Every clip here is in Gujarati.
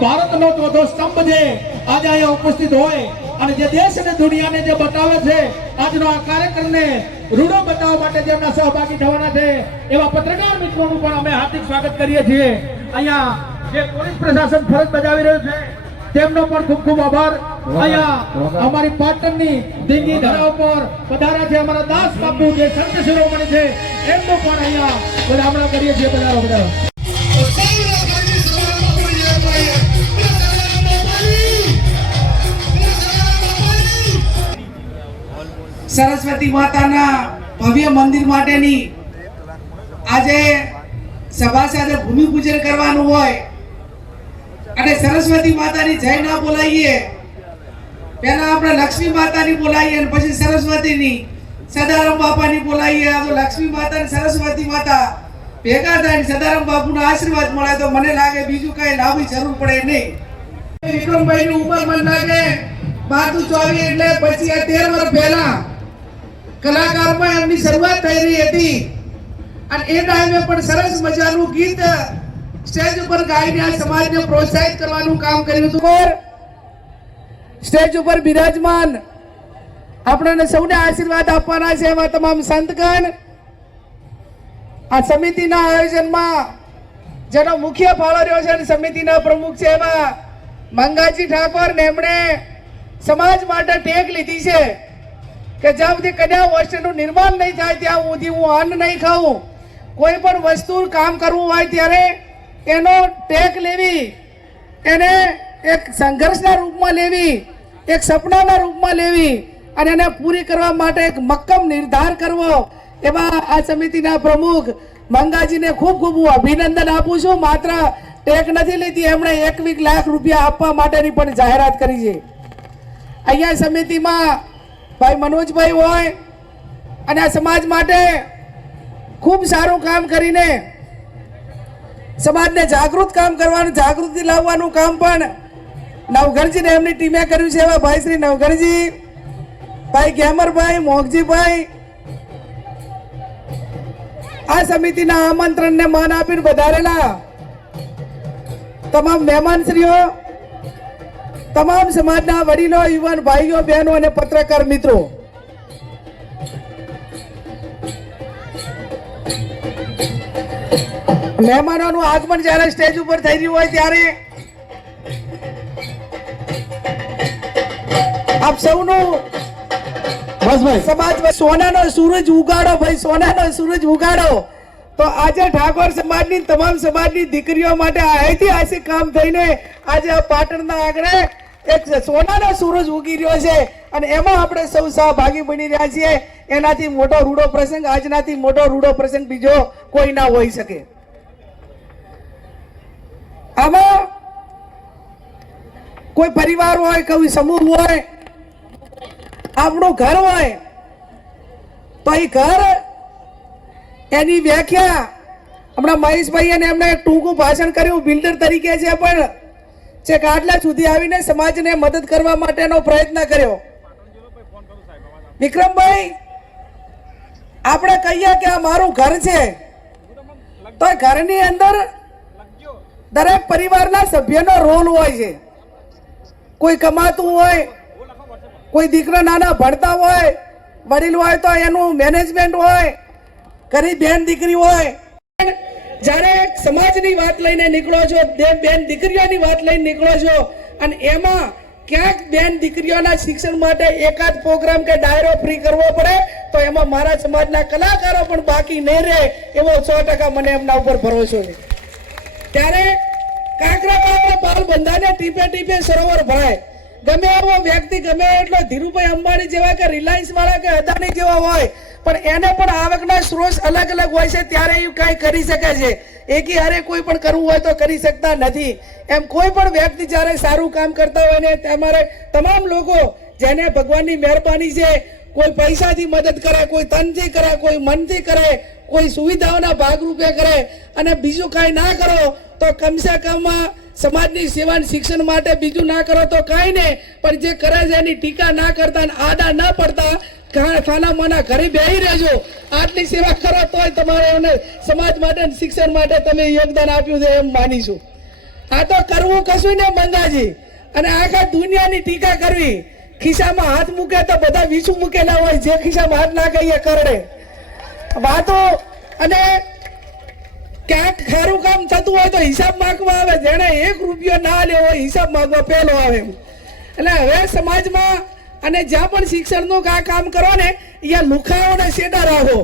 ભારતનો ચોથો સ્તંભ જે આજે અહીંયા ઉપસ્થિત હોય અને જે દેશ અને દુનિયાને જે બતાવે છે આજનો આ કાર્યક્રમને રૂડો બતાવવા માટે જેમના સહભાગી થવાના છે એવા પત્રકાર મિત્રોનું પણ અમે હાર્દિક સ્વાગત કરીએ છીએ। અહીંયા જે પોલીસ પ્રશાસન ફરજ બજાવી રહ્યું છે તેમનો પણ ખૂબ ખૂબ આભાર। અહીંયા અમારી પાટણની ઢીંગી ધરા પર પધાર્યા છે અમારા દાસ બાપુ જે સંત શિરોમણી છે એમનો પણ અહીંયા વધામણા કરીએ છીએ। પધારો પધારો। સરસ્વતી માતાના ભવ્ય મંદિર માટેની આજે સભા સાથે ભૂમિ પૂજન કરવાનું હોય અને સરસ્વતી માતાની જય ના બોલાવીએ, પહેલા આપણે લક્ષ્મી માતાની બોલાવીએ અને પછી સરસ્વતીની સદારામ બાપાની બોલાવીએ। આ તો લક્ષ્મી માતા અને સરસ્વતી માતા ભેગા થાય સદારામ બાપુના આશીર્વાદ મળે તો મને લાગે બીજું કઈ લાવવાની જરૂર પડે નહીં। વિક્રમભાઈ ની ઉંમર મને લાગે 12-24 એટલે પછી આ 13 વર્ષ પહેલા કલાકારમાં એમની શરૂઆત થઈ રહી હતી અને એ ટાઈમે પણ સરસ મજાનું ગીત સ્ટેજ ઉપર ગાઈને આ સમાજને પ્રોત્સાહિત કરવાનું કામ કર્યું હતું। સ્ટેજ ઉપર બિરાજમાન આપણને સૌને આશીર્વાદ આપવાના છે એવા તમામ સંતગણ આ સમિતિના આયોજનમાં જેનો મુખ્ય ફાળો રહ્યો છે અને સમિતિના પ્રમુખ છે એવા મંગાજી ઠાકોર ને એમણે સમાજ માટે ટેક લીધી છે કે જ્યાં સુધી કન્યા હોસ્ટેલનું નિર્માણ નહીં થાય ત્યાં સુધી હું અન્ન નહીં ખાઉં। કોઈ પણ વસ્તુ કામ કરવું હોય ત્યારે એનો ટેક લેવી, એને એક સંઘર્ષના રૂપમાં લેવી, એક સપનાના રૂપમાં લેવી અને એને પૂરી કરવા માટે એક મક્કમ નિર્ધાર કરવો। એવા આ સમિતિના પ્રમુખ મંગાજીને ખૂબ ખૂબ હું અભિનંદન આપું છું। માત્ર ટેક નથી લીધી, એમણે 1 લાખ રૂપિયા આપવા માટેની પણ જાહેરાત કરી છે। અહીંયા સમિતિમાં ભાઈ મનોજભાઈ હોય અને આ સમાજ માટે ખૂબ સારું કામ કરીને સમાજને જાગૃત કામ કરવાનું, જાગૃતિ લાવવાનું કામ પણ નવઘણજીને એમની ટીમે કર્યું છે। એવા ભાઈ શ્રી નવઘણજી, ભાઈ ગેમરભાઈ, મોગજીભાઈ આ સમિતિના આમંત્રણને માન આપીને વધારેલા તમામ મહેમાનશ્રીઓ, તમામ સમાજના વડીલો, યુવાન ભાઈઓ, બહેનો અને પત્રકાર મિત્રો, મહેમાનોનું આગમન જ્યારે સ્ટેજ ઉપર થઈ રહ્યું હોય ત્યારે આપ સૌનું સમાજ સોનાનો સૂરજ ઉગાડો, ભાઈ સોનાનો સૂરજ ઉગાડો। તો આજે ઠાકોર સમાજની તમામ સમાજની દીકરીઓ માટે આ ઐતિહાસિક કામ થઈને આજે આ પાટણના આંગણે એક સોનાનો સૂરજ ઉગી રહ્યો છે અને એમાં આપણે સૌ સહભાગી બની રહ્યા છીએ। એનાથી મોટો રૂડો પ્રસંગ, આજનાથી મોટો રૂડો પ્રસંગ બીજો કોઈ ના હોઈ શકે। આમાં કોઈ પરિવાર હોય, કોઈ સમૂહ હોય, આપણું ઘર હોય તો એ ઘર એની વ્યાખ્યા હમણાં મહેશભાઈ અને એમને ટૂંકું ભાષણ કર્યું બિલ્ડર તરીકે છે, પણ છેક આટલા સુધી આવીને સમાજને મદદ કરવા માટેનો પ્રયત્ન કર્યો। વિક્રમભાઈ, આપણે કહીએ કે આ મારું ઘર છે તો ઘરની અંદર દરેક પરિવારના સભ્યનો રોલ હોય છે। કોઈ કમાતું હોય, કોઈ દીકરા નાના ભણતા હોય, વડીલ હોય તો એનું મેનેજમેન્ટ હોય, ગરીબ બેન દીકરી હોય। જ્યારે સમાજની વાત લઈને નીકળો છો, બેન દીકરીઓની વાત લઈને નીકળો છો અને એમાં ક્યાંક બેન દીકરીઓના શિક્ષણ માટે એકાદ પ્રોગ્રામ કે ડાયરો ફ્રી કરવો પડે તો એમાં મારા સમાજના કલાકારો પણ બાકી નહીં રહે એવો 100% મને એમના ઉપર ભરોસો છે। ત્યારે કાંકરા પાલ બંધાને ટીપે ટીપે સરોવર ભરાય। ગમે એવો વ્યક્તિ, ગમે એટલો ધીરુભાઈ અંબાણી જેવા કે રિલાયન્સ વાળા કે અદાણી જેવા હોય પણ એને પણ આવકના સ્ત્રોત અલગ અલગ હોય છે, ત્યારે એ કઈ કરી શકે છે। એકી હારે કોઈ પણ કરવું હોય તો કરી શકતા નથી। એમ કોઈ પણ વ્યક્તિ જ્યારે સારું કામ કરતા હોય ને તમારે તમામ લોકો જેને ભગવાનની મહેરબાની છે, કોઈ પૈસાથી મદદ કરે, કોઈ તનથી કરે, કોઈ મનથી કરે, કોઈ સુવિધાઓના ભાગરૂપે કરે અને બીજું કઈ ના કરો તો કમસે કમ સમાજની સેવા શિક્ષણ માટે બીજું ના કરો તો કઈ નહીં, પણ જે કરે છે એની ટીકા ના કરતા અને આડા ના પડતા ખાના માના ઘરે બેહી રહેજો। આટલી સેવા કરો તોય તમારે સમાજ માટે શિક્ષણ માટે તમે યોગદાન આપ્યું છે એમ માનીશું। આ તો કરવું કશું ને મંગાજી, અને આખા દુનિયાની ટીકા કરવી. ખિસ્સામાં હાથ મૂકે તો બધા વીછું મૂકેલા હોય, જે ખિસ્સામાં હાથ નાખે એ કરડે વાતો. અને ક્યાંક સારું કામ થતું હોય તો હિસાબ માંગવા આવે, જેને 1 રૂપિયો ના લેવો હોય હિસાબ માંગવા પહેલો આવે. એટલે હવે સમાજમાં અને જ્યાં પણ શિક્ષણનું કામ કરો ને, અહીંયા લુખાઓને સેટા રાખો,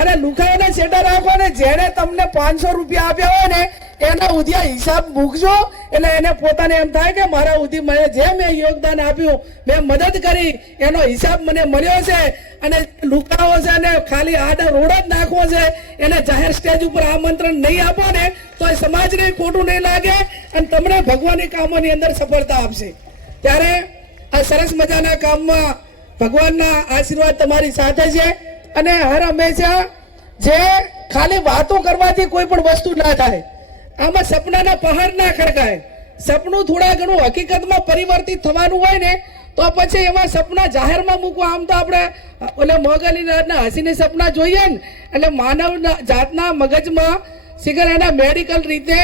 અને લુખાઓને સેટા રાખો ને જેને તમને 500 રૂપિયા આપ્યા હોય ને એના ઉધ્યા હિસાબ મૂકજો. એટલે એને પોતાને એમ થાય કે મારા ઉધી મને જે મેં યોગદાન આપ્યું, મેં મદદ કરી, એનો હિસાબ મને મળ્યો છે. અને લુકાઓ છે ને ખાલી આડા રોડ જ નાખવો છે, એને જાહેર સ્ટેજ ઉપર આમંત્રણ નહીં આપો ને તો એ સમાજને ખોટું નહીં લાગે અને તમને ભગવાનની કામોની અંદર સફળતા આપશે. ત્યારે આ સરસ મજાના કામમાં ભગવાનના આશીર્વાદ તમારી સાથે છે. અને હર હંમેશા જે ખાલી વાતો કરવાથી કોઈ પણ વસ્તુ ના થાય, આમાં સપનાના પહાડ ના ખડકાય. સપનું થોડા ઘણું હકીકતમાં પરિવર્તિત થવાનું હોય ને તો પછી એવા સપના જાહેરમાં મૂકવા. આમ તો આપણે ઓલે મોગલી રાતના હસીને સપના જોઈએ ને, એટલે માનવ જાતના મગજમાં શિખર એના મેડિકલ રીતે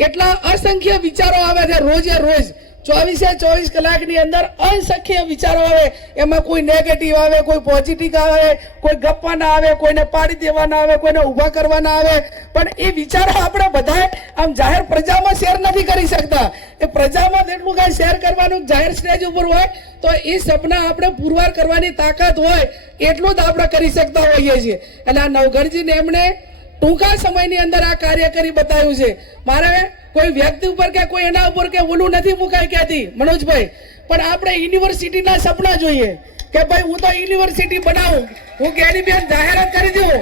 એટલા અસંખ્ય વિચારો આવે છે રોજે રોજ. 24 કલાકની અંદર અસંખ્ય વિચારો આવે. એમાં કોઈ નેગેટિવ આવે, કોઈ પોઝિટિવ આવે, કોઈ ગપ્પાના આવે, કોઈને પાડી દેવાના આવે, કોઈને ઊભા કરવાના આવે. પણ એ વિચારો આપણે બધા આમ જાહેર પ્રજામાં શેર નથી કરી શકતા. એ પ્રજામાં જેટલું કાંઈ શેર કરવાનું જાહેર સ્ટેજ ઉપર હોય તો એ સપના આપણે પુરવાર કરવાની તાકાત હોય એટલું જ આપણે કરી શકતા હોઈએ છીએ. એટલે આ નવઘણજીને એમણે ટૂંકા સમયની અંદર આ કાર્ય કરી બતાવ્યું છે. મારે કોઈ વ્યક્તિ ઉપર કે કોઈ એના ઉપર કે ઓલું નથી મુકાય ક્યાંથી મનોજભાઈ, પણ આપણે યુનિવર્સિટીના સપના જોઈએ કે ભાઈ હું તો યુનિવર્સિટી બનાવું. હું જ્ઞાનીબેન જાહેરાત કરી દઉં,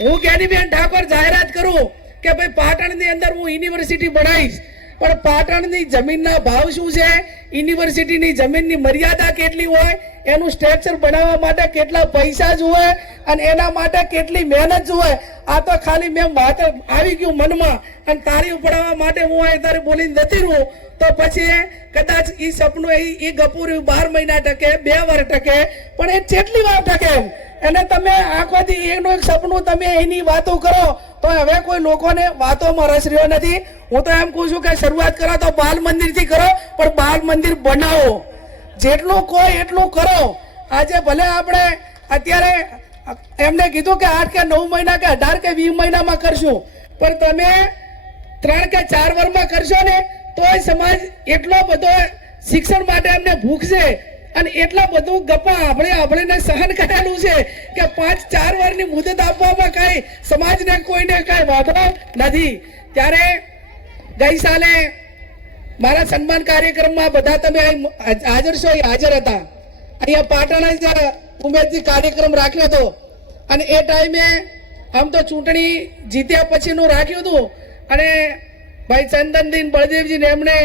હું જ્ઞાનીબેન ઠાકોર જાહેરાત કરું કે ભાઈ પાટણની અંદર હું યુનિવર્સિટી બનાવીશ. પણ પાટણની જમીનના ભાવ શું છે, યુનિવર્સિટીની જમીનની મર્યાદા કેટલી હોય, એનું સ્ટ્રક્ચર બનાવવા માટે કેટલા પૈસા જોઈએ અને એના માટે કેટલી મહેનત જોઈએ. આ તો ખાલી મેં વાત આવી ગયું મનમાં અને તારી ઉપડાવવા માટે હું અહીં તારે બોલીને જતી રહું તો પછી કદાચ એ સપનું એ ગપુર્યું 12 મહિના ટકે, 2 વાર ટકે, પણ એ કેટલી વાર ટકે? એને તમે આખોથી એનું એક સપનું તમે એની વાતો કરો તો હવે કોઈ લોકોને વાતોમાં રસ રહ્યો નથી. હું તો એમ કહું છું કે શરૂઆત કરો તો બાલ મંદિરથી કરો, પણ બાલ મંદિર બનાવો. જેટલું કોઈ એટલું કરો. આજે ભલે આપણે અત્યારે એમને કીધું કે 8 કે 9 મહિના કે 18 કે 20 મહિનામાં કરશું, પણ તમે 3 કે 4 વર્ષમાં કરશો ને તો સમાજ એટલો બધો શિક્ષણ માટે એમને ભૂખશે અને એટલા બધું ગપ્પા આપણે સહન કરેલું છે કે 5-4 વર્ષની મુદત આપવામાં કઈ સમાજને કોઈને કઈ વાંધો નથી. ત્યારે ગઈ સાલે મારા સન્માન કાર્યક્રમમાં બધા તમે હાજર છો, હાજર હતા. અહીંયા પાટણ જ ઉમેદજી કાર્યક્રમ રાખ્યો હતો અને એ ટાઈમે આમ તો ચૂંટણી જીત્યા પછીનું રાખ્યું હતું. અને ભાઈ ચંદનદીન બળદેવજીને એમણે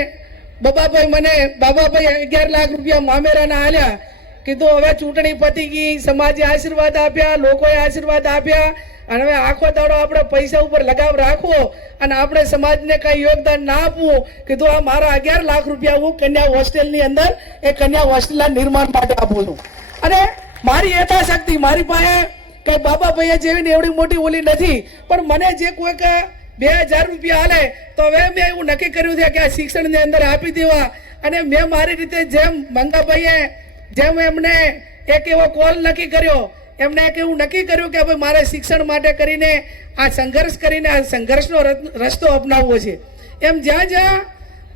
બાબાભાઈ 11 લાખ રૂપિયા મામેરાના આલ્યા. કીધું હવે ચૂંટણી પતી ગઈ, સમાજે આશીર્વાદ આપ્યા, લોકોએ આશીર્વાદ આપ્યા અને હવે આખો દાડો આપણે પૈસા ઉપર લગાવ રાખવો અને આપણે સમાજને કઈ યોગદાન ના આપવું. કીધું આ મારા 11 લાખ રૂપિયા હું કન્યા હોસ્ટેલની અંદર એ કન્યા હોસ્ટેલના નિર્માણ માટે આપું છું. અને મારી યથાશક્તિ મારી પાસે કઈ બાબાભાઈ જેવી એવડી મોટી ઓલી નથી, પણ મને જે કોઈક 2000 રૂપિયા હાલે તો હવે મેં એવું નક્કી કર્યું છે કે આ શિક્ષણની અંદર આપી દેવા. અને મેં મારી રીતે જેમ મંગાભાઈએ જેમ એમને એક એવો કોલ નક્કી કર્યો, એમને એક એવું નક્કી કર્યું કે ભાઈ મારે શિક્ષણ માટે કરીને આ સંઘર્ષ કરીને આ સંઘર્ષનો રસ્તો અપનાવવો છે. એમ જ્યાં જ્યાં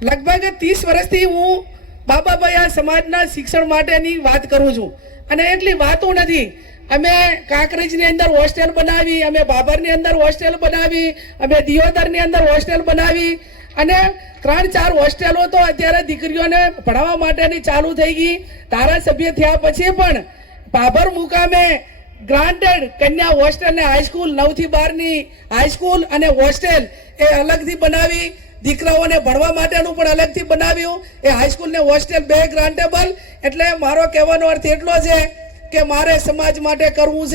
લગભગ 30 વર્ષથી હું બાબાભાઈ આ સમાજના શિક્ષણ માટેની વાત કરું છું. અને એટલી વાતો નથી, અમે કાંકરેજની અંદર હોસ્ટેલ બનાવી, અમે બાબરની અંદર હોસ્ટેલ બનાવી, અમે દિયોદરની અંદર હોસ્ટેલ બનાવી અને 3-4 હોસ્ટેલો તો અત્યારે દીકરીઓને ભણાવવા માટેની ચાલુ થઈ ગઈ. ધારાસભ્ય થયા પછી પણ બાબર મુકામે ગ્રાન્ટેડ કન્યા હોસ્ટેલ ને હાઈસ્કૂલ 9 થી 12 ની હાઈસ્કૂલ અને હોસ્ટેલ એ અલગથી બનાવી. દીકરાઓને ભણવા માટેનું પણ અલગથી બનાવ્યું. એ હાઈસ્કૂલ ને હોસ્ટેલ 2 ગ્રાન્ટેબલ. એટલે મારો કહેવાનો અર્થ એટલો છે કે મારે સમાજ માટે કરવું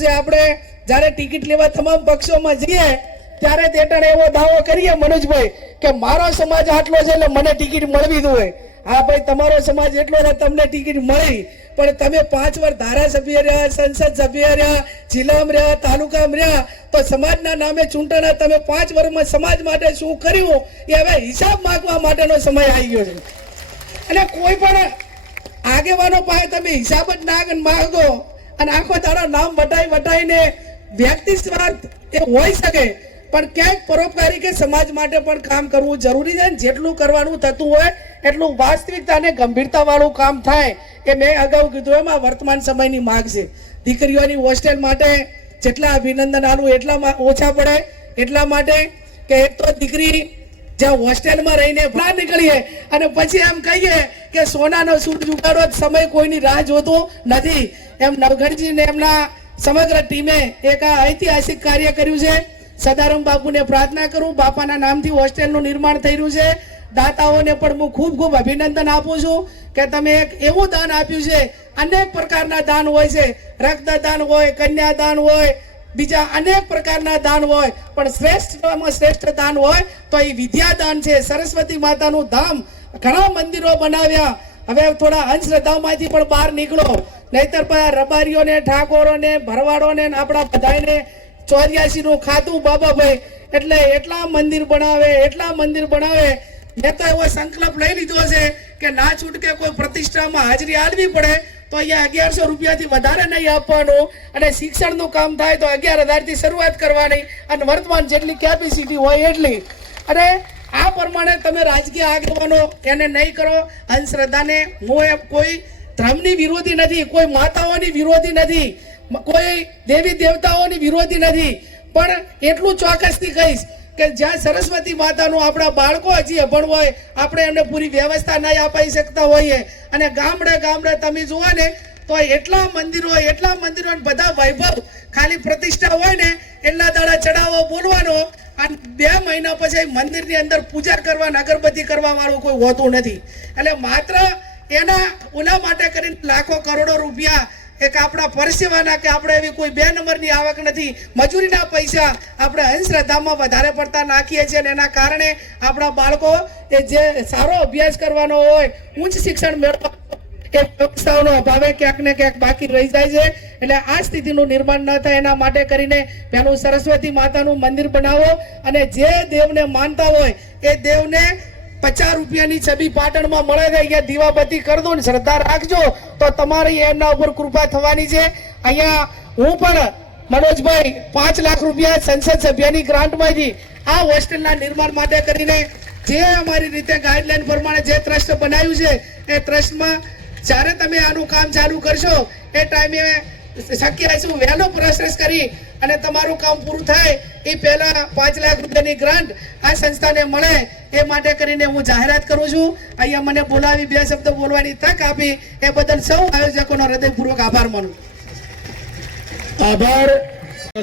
છે. આપણે જ્યારે ટિકિટ લેવા તમામ પક્ષોમાં જઈએ ત્યારે તેટણે એવો દાવો કરીએ મનોજભાઈ કે મારો સમાજ આટલો છે એટલે મને ટિકિટ મળવી જોઈએ. હા ભાઈ તમારો સમાજ એટલો ને તમને ટિકિટ મળી, પણ તમે 5 વાર ધારાસભ્ય રહ્યા, સંસદ સભ્ય રહ્યા, જિલ્લામાં રહ્યા, તાલુકામાં રહ્યા, તો સમાજના નામે ચૂંટણા તમે 5 વર્ષમાં સમાજ માટે શું કર્યું એ હવે હિસાબ માંગવા માટેનો સમય આવી ગયો છે. અને કોઈ પણ આગેવાનો પાસે તમે હિસાબ જ ના માંગો અને આખો દાડો નામ વટાઈને વ્યક્તિ સ્વાર્થ એ હોઈ શકે, પણ ક્યાંક પરોપકારી કે સમાજ માટે પણ કામ કરવું જરૂરી છે. જેટલું કરવાનું થતું હોય એટલું વાસ્તવિકતા અને ગંભીરતા વાળું કામ થાય. એ મેં અગાઉ કીધું એમાં વર્તમાન સમયની માંગ છે. દીકરીઓની હોસ્ટેલ માટે જેટલા અભિનંદન આલું એટલા ઓછા પડે, એટલા માટે કે એક તો દીકરી જ્યાં હોસ્ટેલમાં રહીને બહાર નીકળીએ અને પછી એમ કહીએ કે સોનાનો સૂટ જુગાડો સમય કોઈની રાહ જોતો નથી. એમ નવઘણજીને એમના સમગ્ર ટીમે એક આ ઐતિહાસિક કાર્ય કર્યું છે. સદારામ બાપુને પ્રાર્થના કરું, બાપાના નામથી હોસ્ટેલનું નિર્માણ થઈ રહ્યું છે. દાતાઓને પણ હું ખૂબ ખૂબ અભિનંદન આપું છું કે તમે એક એવું દાન આપ્યું છે. અનેક પ્રકારના દાન હોય છે, રક્તદાન હોય, કન્યાદાન હોય, બીજા અનેક પ્રકારના દાન હોય, પણ શ્રેષ્ઠમાં શ્રેષ્ઠ દાન હોય તો એ વિદ્યાદાન છે. સરસ્વતી માતાનું ધામ, ઘણા મંદિરો બનાવ્યા, હવે થોડા અંધશ્રદ્ધામાંથી પણ બહાર નીકળો, નહીતર બધા રબારીઓને, ઠાકોરોને, ભરવાડોને, આપણા બધાને 84 નું ખાતું બાબાભાઈ એટલે એટલા મંદિર બનાવે. મેં તો એવો સંકલ્પ લઈ લીધો છે કે ના છૂટકે કોઈ પ્રતિષ્ઠામાં હાજરી આલવી પડે તો અહીંયા 1100 રૂપિયાથી વધારે નહીં આપવાનું, અને શિક્ષણનું કામ થાય તો 11,000 થી શરૂઆત કરવાની, અને વર્તમાન જેટલી કેપેસિટી હોય એટલી. અને આ પ્રમાણે તમે રાજકીય આગેવાનો એને નહીં કરો. અંધશ્રદ્ધાને હું એમ કોઈ ધર્મની વિરોધી નથી, કોઈ માતાઓની વિરોધી નથી, કોઈ દેવી દેવતાઓની વિરોધી નથી, પણ એટલું ચોક્કસથી કહીશ કે જ્યાં સરસ્વતી માતાનું આપણા બાળકો હજી અભણ હોય, આપણે એમને પૂરી વ્યવસ્થા નહીં આપી શકતા હોઈએ, અને ગામડે તમે જુઓ ને તો એટલા મંદિરો બધા વૈભવ, ખાલી પ્રતિષ્ઠા હોય ને એટલા દાડા ચડાવો બોલવાનો, અને 2 મહિના પછી મંદિરની અંદર પૂજા કરવા, અગરબત્તી કરવા વાળું કોઈ હોતું નથી. એટલે માત્ર એના ઓલા માટે કરીને લાખો કરોડો રૂપિયા એક આપણા પરસેવાના કે આપણે એવી કોઈ 2 નંબરની આવક નથી, મજૂરીના પૈસા આપણે અંધશ્રદ્ધામાં વધારે પડતા નાખીએ છીએ, અને એના કારણે આપણા બાળકો એ જે સારો અભ્યાસ કરવાનો હોય, ઉચ્ચ શિક્ષણ મેળવવા એ વ્યવસ્થાઓનો અભાવે ક્યાંક ને ક્યાંક બાકી રહી જાય છે. એટલે આ સ્થિતિનું નિર્માણ ન થાય એના માટે કરીને પહેલું સરસ્વતી માતાનું મંદિર બનાવો, અને જે દેવને માનતા હોય એ દેવને 50 રૂપિયાની છબી પાટણમાં મળે છે, અહીંયા દીવાબત્તી કરી દો ને શ્રદ્ધા રાખજો તો તમારી એમના ઉપર કૃપા થવાની છે. અહીંયા હું પણ મનોજભાઈ 5 લાખ રૂપિયા સંસદ સભ્યની ગ્રાન્ટમાંથી આ હોસ્ટેલના નિર્માણ માટે કરીને જે અમારી રીતે ગાઈડલાઈન પ્રમાણે જે ટ્રસ્ટ બનાવ્યું છે એ ટ્રસ્ટમાં જ્યારે તમે આનું કામ ચાલુ કરશો એ ટાઈમે શક્ય હશે વહેલો પ્રોસેસ કરી અને તમારું કામ પૂરું થાય એ પહેલા 5 લાખ રૂપિયાની ગ્રાન્ટ આ સંસ્થાને મળે એ માટે કરીને હું જાહેરાત કરું છું. અહીંયા મને બોલાવી 2 શબ્દ બોલવાની તક આપી એ બદલ સૌ આયોજકોનો હૃદયપૂર્વક આભાર માનું. આભાર.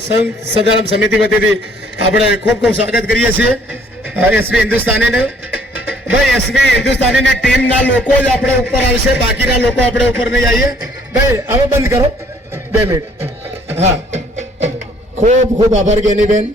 સંઘ સદારામ સમિતિ વતીથી આપણે ખૂબ ખૂબ સ્વાગત કરીએ છીએ એસવી હિન્દુસ્તાનીને. ભાઈ એસવી હિન્દુસ્તાનીની ટીમના લોકો જ આપણે ઉપર આવશે, બાકીના લોકો આપણે ઉપર નહીં આવીએ. ભાઈ હવે બંધ કરો 2 મિનિટ. હા, ખૂબ ખૂબ આભાર ગેનીબેન.